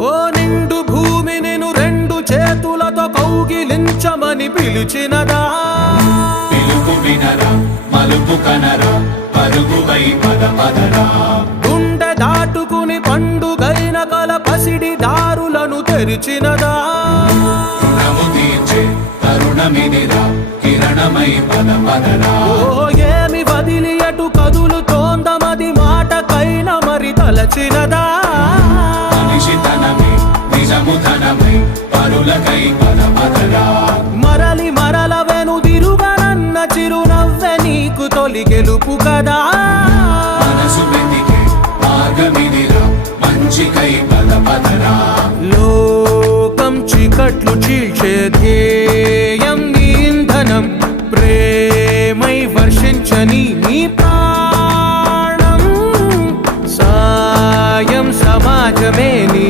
ఓ నిండు భూమి నిన్ను రెండు చేతులతో కౌగిలించమని పిలిచినదా పిలుపు వినరా మలుపు కనరా పరుగువై పద పదరా గుండె దాటుకుని పండుగైన కల పసిడి దారులను తెరిచినదా రుణము తీర్చే తరుణమిదిరా కిరణమై పద పదరా ఓ ఏమి వదిలి అటు కదులుతోందమది మాటకైన మరి తలచినదా మనిషితనమే నిజముతనమై పరులకై పద పదరా మరలి మరల వెనుదిరుగనన్న చిరునవ్వె నీకు తొలి గెలుపు కదా మనసు వెతికే మార్గమిదిరా మంచికై పద పదరా లోకం చీకట్లు చీల్చే ధ్యేయం నీ ఇంధనం ప్రేమై వర్షించని నీ ప్రాణం సాయం సమాజమే నీ